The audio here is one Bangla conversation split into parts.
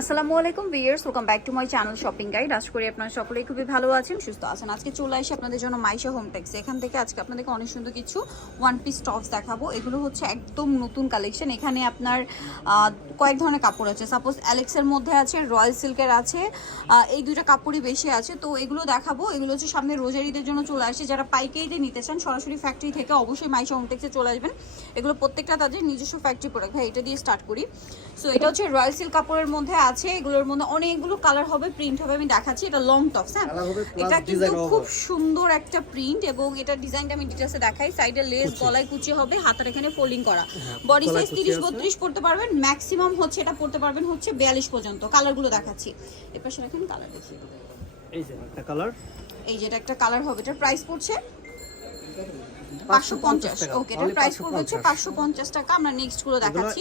আসসালামু আলাইকুম viewers welcome back to my channel shopping guide আশা করি আপনারা সকলেই খুবই ভালো আছেন, সুস্থ আছেন। আজকে চলে আসি আপনাদের জন্য মাইশা হোম টেক্স এখান থেকে আজকে আপনাদেরকে অনেক সুন্দর কিছু ওয়ান পিস টপস দেখাবো। এগুলো হচ্ছে একদম নতুন কালেকশন এখানে আপনার কয়েক ধরনের কাপড় আছে। সাপোজ অ্যালেক্সের মধ্যে আছে রয়্যাল সিল্কের আছে এই দুইটা কাপড়ই বেশি আছে। তো এগুলো দেখাবো। এগুলো হচ্ছে সামনে রোজারিদের জন্য চলে আসে। যারা পাইকারিতে নিতে চান, সরাসরি ফ্যাক্টরি থেকে অবশ্যই মাইশা হোম টেক্সে চলে আসবেন। এগুলো প্রত্যেকটা তাদের নিজস্ব ফ্যাক্টরি প্রোডাক্ট ভাই, এটা দিয়ে স্টার্ট করি। সো এটা হচ্ছে রয়্যাল সিল্ক কাপড়ের মধ্যে আছে এগুলোর মধ্যে অনেকগুলো কালার হবে প্রিন্ট হবে আমি দেখাচ্ছি এটা লং টপস হ্যাঁ? এটা কিন্তু খুব সুন্দর একটা প্রিন্ট এবং এটা ডিজাইনটা আমি ডিটেলসে দেখাই। সাইডে লেস গলায় কুচি হবে হাতার এখানে ফোল্ডিং করা। বডি হ্যাঁ, সাইজ তিরিশ। বত্রিশ পড়তে পারবেন ম্যাক্সিমাম হচ্ছে এটা পড়তে পারবেন হচ্ছে বিয়াল্লিশ পর্যন্ত। কালারগুলো দেখাচ্ছি। এর পাশে রাখেন কালার দেখিয়ে এই যে একটা কালার এই যেটা একটা কালার হবে এটার প্রাইস পড়ছে? পাঁচশো পঞ্চাশ। ওকে এটার প্রাইস পড়বে হচ্ছে 550 পাঁচশো পঞ্চাশ টাকা। আমরা নেক্সটগুলো দেখাচ্ছি।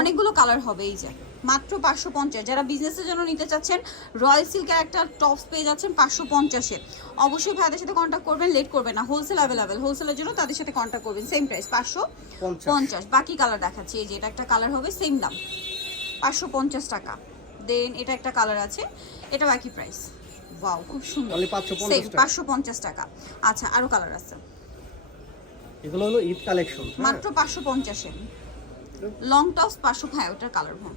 অনেকগুলো কালার হবে এই যে। মাত্র পাঁচশো পঞ্চাশ। যারা বিজনেসের জন্য নিতে চাচ্ছেন রয়্যাল সিল্কের একটা টপস পেয়ে যাচ্ছেন পাঁচশো পঞ্চাশে। অবশ্যই ভাইদের সাথে কন্ট্যাক্ট করবেন লেট করবেন না। হোলসেল অ্যাভেলেবেল হোলসেলের জন্য তাদের সাথে কন্ট্যাক্ট করবেন। সেম প্রাইস পাঁচশো পঞ্চাশ। বাকি কালার দেখাচ্ছি এই যে এটা একটা কালার হবে সেম দাম। পাঁচশো পঞ্চাশ টাকা। দেন এটা একটা কালার আছে এটা বাকি প্রাইস ওয়াও খুব সুন্দর। 550 সেম পাঁচশো পঞ্চাশ টাকা। আচ্ছা আরও কালার আছে। এগুলো হলো ঈদ কালেকশন। মাত্র 550 এ লং টপস পাঁচশো হ্যাঁ ওটার কালার ভ্যান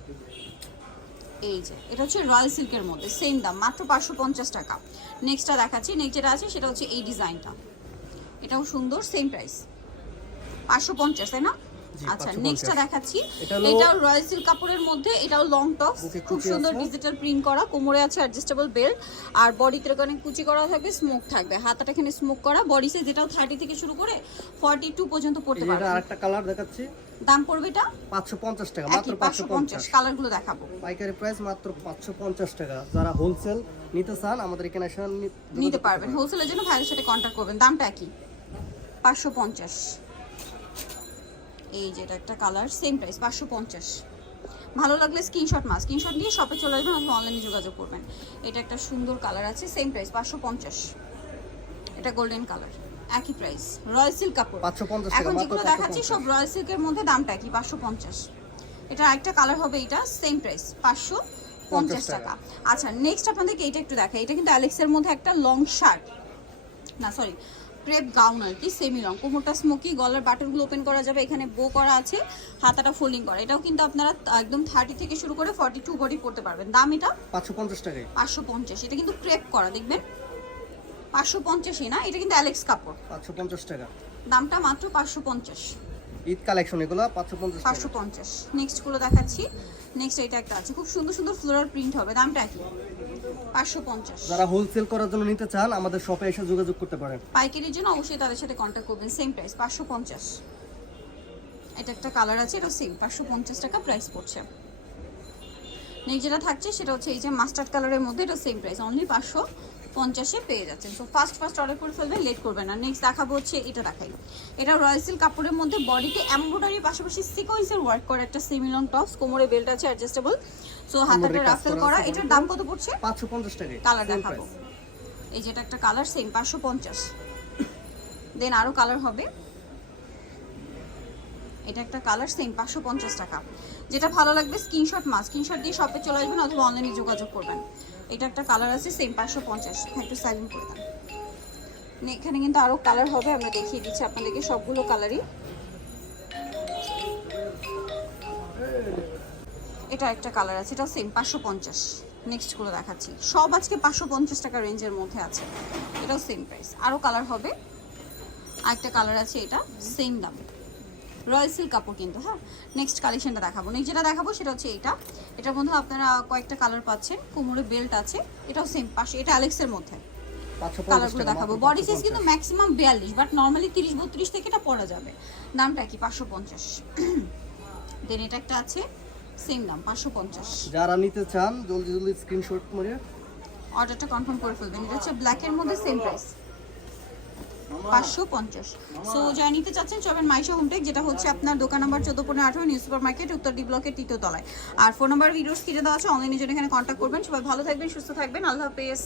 এই যে, এটা হচ্ছে রয়্যাল সিল্কের মধ্যে সেম দাম, মাত্র পাঁচশো পঞ্চাশ টাকা। নেক্সটটা দেখাচ্ছি নেক্সট যেটা আছে, সেটা হচ্ছে এই ডিজাইনটা এটাও সুন্দর সেম প্রাইস পাঁচশো পঞ্চাশ, তাই না? আচ্ছা 550 নেক্সটটা দেখাচ্ছি। এটাও রয়্যাল সিল্ক কাপড়ের মধ্যে এটাও লং বুকে খুব সুন্দর ডিজিটাল প্রিন্ট করা কোমরে আছে অ্যাডজাস্টেবল বেল্ট আর বডিতে অনেক কুচি করা থাকবে স্মোক থাকবে। হাতাটা এখানে স্মোক করা বডি সাইজ এটাও থার্টি থেকে শুরু করে ফর্টি টু পর্যন্ত পড়তে এটা আরেকটা কালার দেখাচ্ছি। দাম পড়বে এটা? পাঁচশো পঞ্চাশ টাকা মাত্র একই পাঁচশো পাঁচশো পঞ্চাশ পঞ্চাশ। কালারগুলো দেখাবো। পাইকারি প্রাইস মাত্র পাঁচশো পঞ্চাশ টাকা। যারা হোলসেল নিতে চান আমাদের এখানে এসে নিতে পারবেন। হোলসেলের জন্য ভাইয়ের সাথে কন্ট্যাক্ট করবেন দামটা পাঁচশো পঞ্চাশ। এই যেটা একটা কালার সেম প্রাইস পাঁচশো পঞ্চাশ। ভালো লাগলে স্ক্রিনশট মাস স্ক্রিনশট নিয়ে শপে চলে আসবেন অথবা অনলাইনে যোগাযোগ করবেন। এটা একটা সুন্দর কালার আছে সেম প্রাইস পাঁচশো পঞ্চাশ। এটা গোল্ডেন কালার একই প্রাইস রয়্যাল সিল্ক কাপড়। এখন যেগুলো দেখাচ্ছি সব রয়্যাল সিল্কের মধ্যে দামটা একই পাঁচশো পঞ্চাশ। এটা একটা কালার হবে এটা সেম প্রাইস পাঁচশো পঞ্চাশ টাকা। আচ্ছা নেক্সট আপনাদেরকে এটা একটু দেখাই এটা কিন্তু অ্যালেক্সের মধ্যে একটা লং শার্ট না সরি ক্রেপ গাউন আর কি সেমি রং। কোমরটা স্মোকি গলার বাটনগুলো ওপেন করা যাবে এখানে বো করা আছে হাতাটা ফোল্ডিং করা। এটাও কিন্তু আপনারা একদম থার্টি থেকে শুরু করে ফর্টি টু বডি পড়তে পারবেন। দাম এটা পাঁচশো পঞ্চাশ টাকায়। পাঁচশো পঞ্চাশ। এটা কিন্তু ক্রেপ করা দেখবেন? পাঁচশো পঞ্চাশই না? এটা কিন্তু অ্যালেক্স কাপড়। পাঁচশো পঞ্চাশ টাকা। দামটা মাত্র পাঁচশো পঞ্চাশ। ঈদ কালেকশন এগুলো পাঁচশো পঞ্চাশ পাঁচশো পঞ্চাশ। নেক্সটগুলো দেখাচ্ছি। নেক্সট এটা একটা আছে। খুব সুন্দর সুন্দর ফ্লোরাল প্রিন্ট হবে। দামটা কি? পাঁচশো পঞ্চাশ। যারা হোলসেল করার জন্য নিতে চান আমাদের শপে এসে যোগাযোগ করতে পারেন। পাইকারির জন্য অবশ্যই তাদের সাথে কন্ট্যাক্ট করবেন। সেম প্রাইস পাঁচশো পঞ্চাশ। এটা একটা কালার আছে এটা সেম পাঁচশো পঞ্চাশ টাকা প্রাইস পড়ছে। নেক্সট যেটা থাকছে সেটা হচ্ছে এই যে মাস্টার্ড কালারের মধ্যে এটা সেম প্রাইস অনলি পাঁচশো পঞ্চাশে পেয়ে যাচ্ছেন। তো ফার্স্ট ফার্স্ট অর্ডার করে ফেলবেন লেট করবেন না। নেক্সট দেখাবো হচ্ছে এটা দেখাই। এটা রয়্যাল সিল্ক কাপড়ের মধ্যে বডিতে এমব্রয়ডারির পাশাপাশি সিকোয়েন্সের ওয়ার্ক করা একটা সিমিলন টপস কোমরে বেল্ট আছে অ্যাডজাস্টেবল সো হাতাটা রাফেল করা এটার দাম কত পড়ছে? পাঁচশো পঞ্চাশ টাকায় কালার দেখাবো। এই যেটা একটা কালার সেম পাঁচশো পঞ্চাশ। দেন আরও কালার হবে। এটা একটা কালার সেম পাঁচশো পঞ্চাশ টাকা। যেটা ভালো লাগবে স্ক্রিনশট মাস স্ক্রিনশট দিয়ে শপে চলে আসবেন অথবা অনলাইনে যোগাযোগ করবেন। এটা একটা কালার আছে সেম পাঁচশো পঞ্চাশ। একটু সাইলেন্ট করে দেন। এখানে কিন্তু আরও কালার হবে, আমরা দেখিয়ে দিচ্ছি আপনাদেরকে সবগুলো কালারই এটা একটা কালার আছে এটা সেম পাঁচশো পঞ্চাশ। নেক্সটগুলো দেখাচ্ছি। সব আজকে পাঁচশো পঞ্চাশ টাকা রেঞ্জের মধ্যে আছে। এটাও সেম প্রাইস আরও কালার হবে। আরেকটা কালার আছে এটা সেম দাম। রয়্যাল সিল্ক কাপড় কিন্তু হ্যাঁ? নেক্সট কালেকশনটা দেখাবো। নেক্সট যেটা দেখাবো সেটা হচ্ছে এটা এটার মধ্যে আপনারা কয়েকটা কালার পাচ্ছেন। কোমরে বেল্ট আছে। এটাও সেম পাশে। এটা অ্যালেক্সের মধ্যে। কালারগুলো দেখাবো। বডি সাইজ কিন্তু ম্যাক্সিমাম বিয়াল্লিশ বাট নর্মালি তিরিশ বত্রিশ থেকে এটা পরা যাবে। দামটা কি? পাঁচশো পঞ্চাশ। দেন এটা একটা আছে সেম দাম পাঁচশো পঞ্চাশ। যারা নিতে চান জলদি জলদি স্ক্রিনশট মারিয়ে অর্ডারটা কনফার্ম করে ফেলবেন। এটা হচ্ছে ব্ল্যাকের মধ্যে সেম প্রাইস পাঁচশো পঞ্চাশ। সো যা নিতে চাচ্ছেন চবেন মাইশা হোমটেক যেটা হচ্ছে আপনার দোকান নাম্বার চোদ্দ পনেরো আঠারো, নিউ সুপার মার্কেট উত্তর ডি ব্লকের তৃতীয় তলায়। আর ফোন নাম্বার ভিডিও কিনে দেওয়া আছে অনলাইনে জন্য এখানে কন্ট্যাক্ট করবেন। সবাই ভালো থাকবেন, সুস্থ থাকবেন। আল্লাহ হাফেজ।